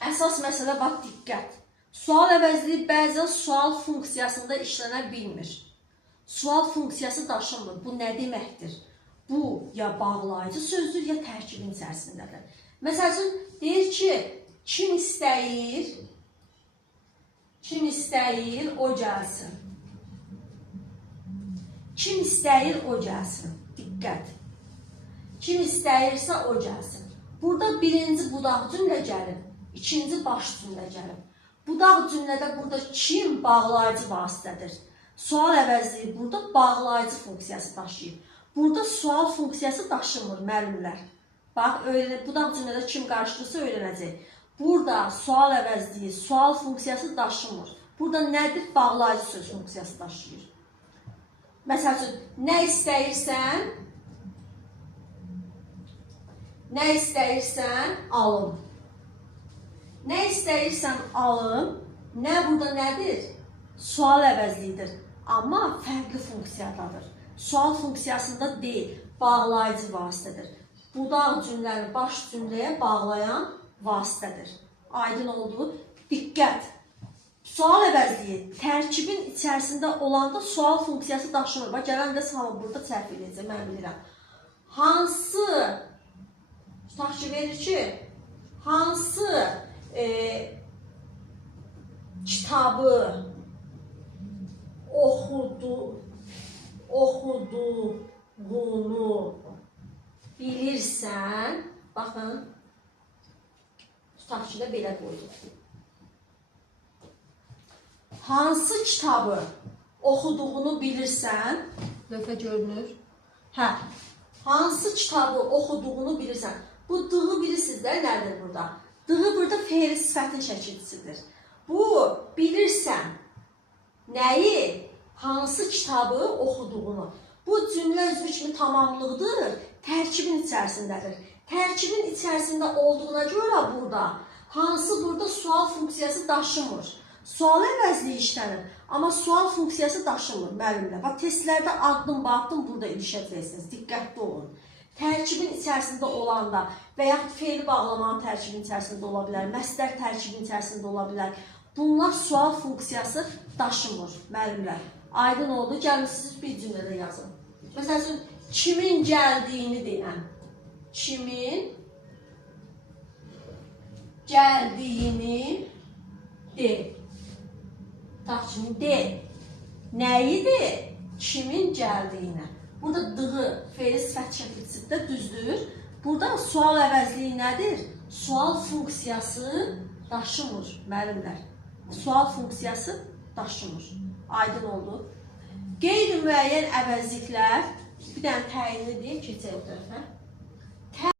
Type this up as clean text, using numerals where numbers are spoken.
Əsas məsələ bax, diqqət. Sual əvəzliyi bəzən sual funksiyasında işlənə bilmir. Sual funksiyası daşınmır. Bu nə deməkdir? Bu ya bağlayıcı sözdür, ya tərkibin içərisindədir. Məsəl üçün, deyir ki, kim istəyir, o gəlsin. Kim istəyir, o gəlsin. Diqqət. Kim istəyirsə, o gəlsin. Burada birinci budaq cümlə gəlir, ikinci baş cümlə gəlir. Budaq cümlədə burada kim bağlayıcı vasitədir. Sual əvəzliyi burada bağlayıcı funksiyası daşıyır. Burada sual funksiyası daşımır, müəllimlər. Bax, budaq cümlədə kim qarşılırsa öyrənəcək. Burada sual əvəzliyi, sual funksiyası daşımır. Burada nədir? Bağlayıcı söz funksiyası daşıyır. Məsəl üçün, nə istəyirsən, alım. Nə istəyirsən, alım. Nə burada nədir? Sual əvəzliyidir. Amma fərqli funksiyadadır. Sual funksiyasında deyil, bağlayıcı vasitədir. Budaq cümləni baş cümləyə bağlayan vasitədir. Aydın oldu. Diqqət. Sual əvəzliyi tərkibin içərisində olanda sual funksiyası daşınır. Bax, gələn də sana burada səhv edəcək, mən bilirəm. Hansı, tutaq ki, verir ki, hansı kitabı oxuduğunu bilirsən, baxın, tutaq ki, də belə qoyulur. Hansı kitabı oxuduğunu bilirsən, lövhə görünür. Hə, hansı kitabı oxuduğunu bilirsən. Bu dığı bilirsiniz də, nədir burada? Dığı burada fe'li sifətin şəkilçisidir. Bu, bilirsən, nəyi, hansı kitabı oxuduğunu. Bu cümlə özü kimi tamamlıqdır, tərkibin içərisindədir. Tərkibin içərisində olduğuna görə burada, hansı burada sual funksiyası daşımır. Sual əvəzliyi işlənir, amma sual funksiyası daşımır, müəllimlər. Bax, testlərdə addım-addım burada ilişəcəksiniz, diqqətli olun. Tərkibin içərisində olanda və yaxud fe'li bağlamanın tərkibin içərisində ola bilər, məsdər tərkibin içərisində ola bilər. Bunlar sual funksiyası daşımır, müəllimlər. Aydın oldu, gəlmişsiniz bir cümlədə yazın. Məsəl üçün, kimin gəldiyini deyən. Kimin gəldiyini de. Taxçını de. Nəyidir? Kimin gəldiyini. Burada dığı, fe'li sifət şəkilçisində düzdür. Burada sual əvəzliyi nədir? Sual funksiyası daşımır, müəllimlər. Sual funksiyası daşımır. Aydın oldu. Qeyri-müəyyən əvəzliklər, bir dənə təyinli deyim, keçək o tərəfə.